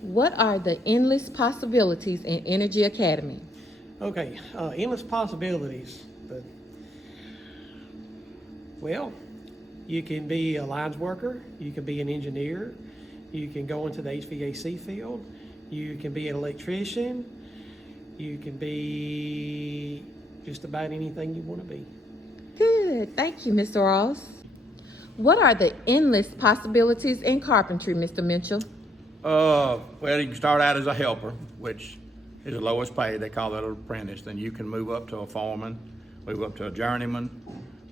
What are the endless possibilities in Energy Academy? Okay, endless possibilities. But, well, you can be a lines worker, you can be an engineer, you can go into the HVAC field, you can be an electrician, you can be just about anything you want to be. Good. Thank you, Mr. Ross. What are the endless possibilities in carpentry, Mr. Mitchell? Well, you can start out as a helper, which is the lowest pay. They call that an apprentice. Then you can move up to a foreman, move up to a journeyman.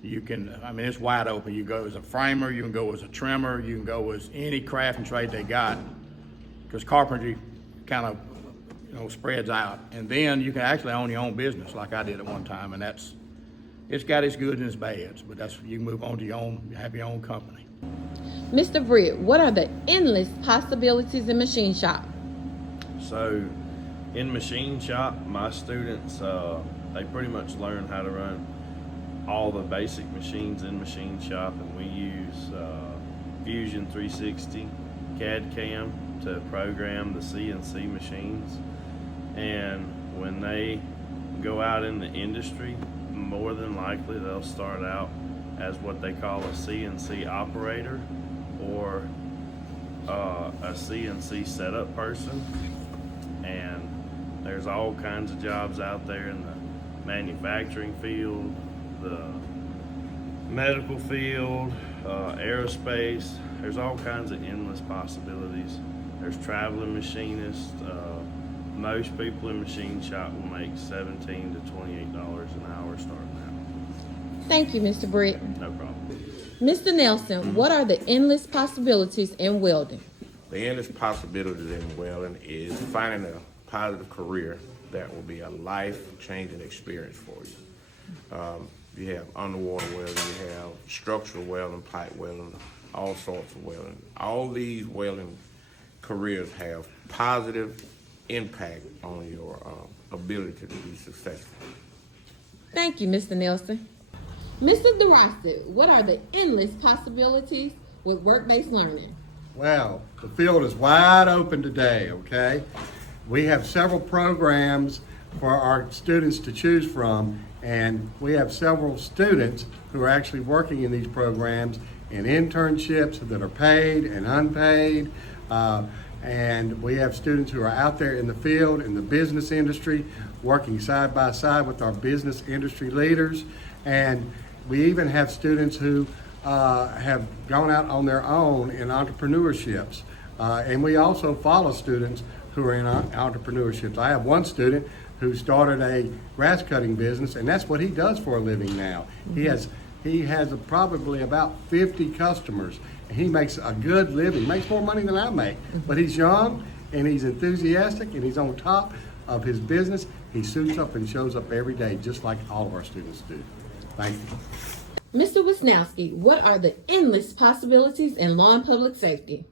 You can, I mean, it's wide open. You go as a framer, you can go as a trimmer, you can go as any craft and trade they got, because carpentry kind of, spreads out. And then you can actually own your own business, like I did at one time, and it's got its goods and its bads, but you can move on to have your own company. Mr. Britt, what are the endless possibilities in machine shop? So in machine shop, my students, they pretty much learn how to run all the basic machines in machine shop, and we use Fusion 360 CAD CAM to program the CNC machines. And when they go out in the industry, more than likely they'll start out as what they call a CNC operator or a CNC setup person. And there's all kinds of jobs out there in the manufacturing field, the medical field, aerospace. There's all kinds of endless possibilities. There's traveling machinists. Most people in machine shop will make $17 to $28 an hour starting out. Thank you, Mr. Britt. No problem. Mr. Nelson, what are the endless possibilities in welding? The endless possibilities in welding is finding a positive career that will be a life-changing experience for you. You have underwater welding, you have structural welding, pipe welding, all sorts of welding. All these welding careers have positive impact on your ability to be successful. Thank you, Mr. Nelson. Mr. DeRossi, what are the endless possibilities with work-based learning? Well, the field is wide open today, okay? We have several programs for our students to choose from, and we have several students who are actually working in these programs in internships that are paid and unpaid. And we have students who are out there in the field, in the business industry, working side by side with our business industry leaders. And we even have students who have gone out on their own in entrepreneurships. And we also follow students who are in entrepreneurships. I have one student who started a grass cutting business, and that's what he does for a living now. Mm-hmm. He has probably about 50 customers. And he makes a good living, makes more money than I make. But he's young and he's enthusiastic and he's on top of his business. He suits up and shows up every day just like all of our students do. Thank you. Mr. Wisnowski, what are the endless possibilities in law and public safety?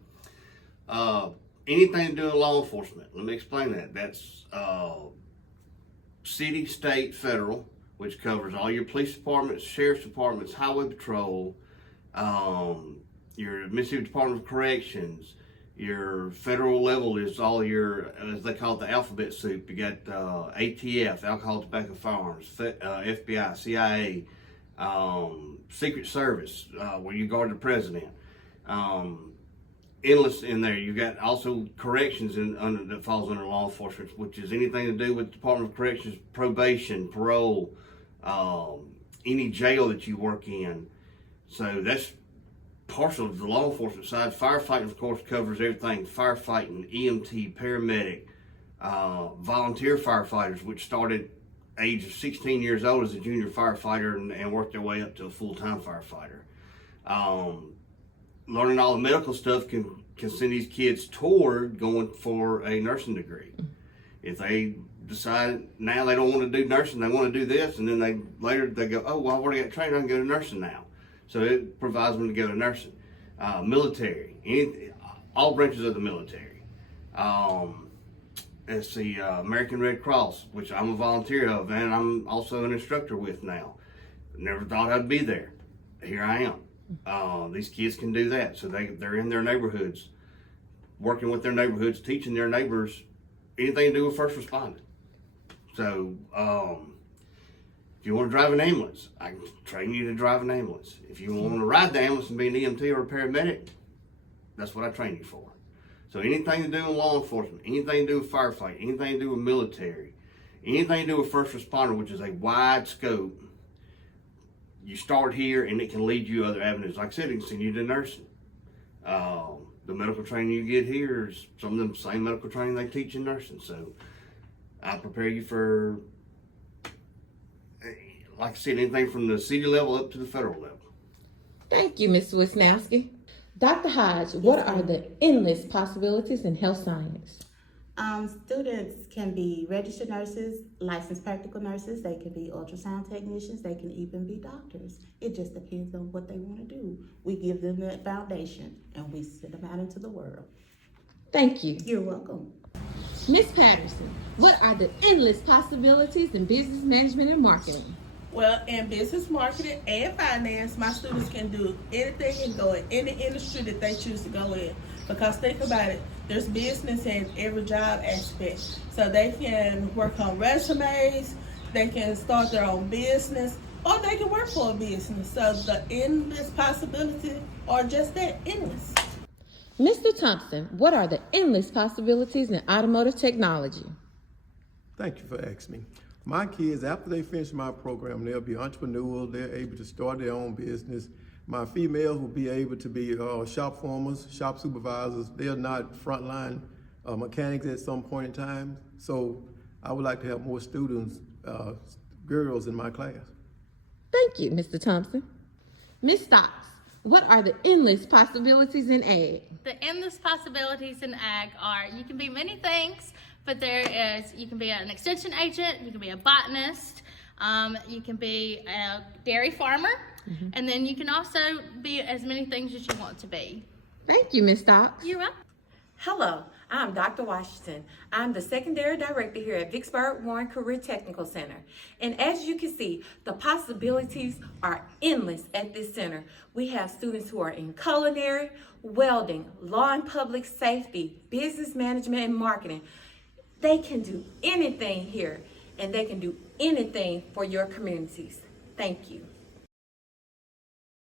Anything to do with law enforcement. Let me explain that. That's city, state, federal, which covers all your police departments, sheriff's departments, highway patrol, your Mississippi Department of Corrections. Your federal level is all your, as they call it, the alphabet soup. You got ATF, Alcohol, Tobacco, Firearms, FBI, CIA, Secret Service, where you guard the president. Endless in there. You got also corrections that falls under law enforcement, which is anything to do with Department of Corrections, probation, parole, any jail that you work in. So that's partial to the law enforcement side. Firefighting, of course, covers everything. Firefighting, EMT, paramedic, volunteer firefighters, which started age of 16 years old as a junior firefighter and worked their way up to a full-time firefighter. Learning all the medical stuff can send these kids toward going for a nursing degree. If they decide now they don't want to do nursing, they want to do this, and then later they go, oh, well, I've already got trained, I can go to nursing now. So it provides them to go to nursing. Military, all branches of the military. It's the American Red Cross, which I'm a volunteer of, and I'm also an instructor with now. Never thought I'd be there. Here I am. These kids can do that, so they're in their neighborhoods working with their neighborhoods, teaching their neighbors anything to do with first responding. So, if you want to drive an ambulance, I can train you to drive an ambulance. If you want to ride the ambulance and be an EMT or a paramedic, that's what I train you for. So anything to do with law enforcement, anything to do with firefighting, anything to do with military, anything to do with first responder, which is a wide scope, you start here and it can lead you other avenues. Like I said, it can send you to nursing. The medical training you get here is some of the same medical training they teach in nursing. So I prepare you for, like I said, anything from the city level up to the federal level. Thank you, Ms. Wisnowski. Dr. Hodge, what are the endless possibilities in health science? Students can be registered nurses, licensed practical nurses, they can be ultrasound technicians, they can even be doctors. It just depends on what they want to do. We give them that foundation and we send them out into the world. Thank you. You're welcome. Ms. Patterson, what are the endless possibilities in business management and marketing? Well, in business marketing and finance, my students can do anything and go in any industry that they choose to go in. Because think about it, there's business in every job aspect. So they can work on resumes, they can start their own business, or they can work for a business. So the endless possibilities are just that, endless. Mr. Thompson, what are the endless possibilities in automotive technology? Thank you for asking me. My kids, after they finish my program, they'll be entrepreneurs, they're able to start their own business. My females will be able to be shop formers, shop supervisors. They're not frontline mechanics at some point in time. So I would like to have more students, girls in my class. Thank you, Mr. Thompson. Ms. Stocks, what are the endless possibilities in ag? The endless possibilities in ag are, you can be many things, but you can be an extension agent, you can be a botanist, you can be a dairy farmer, and then you can also be as many things as you want to be. Thank you, Ms. Stocks. You're welcome. Hello, I'm Dr. Washington. I'm the secondary director here at Vicksburg-Warren Career Technical Center. And as you can see, the possibilities are endless at this center. We have students who are in culinary, welding, law and public safety, business management and marketing. They can do anything here, and they can do anything for your communities. Thank you.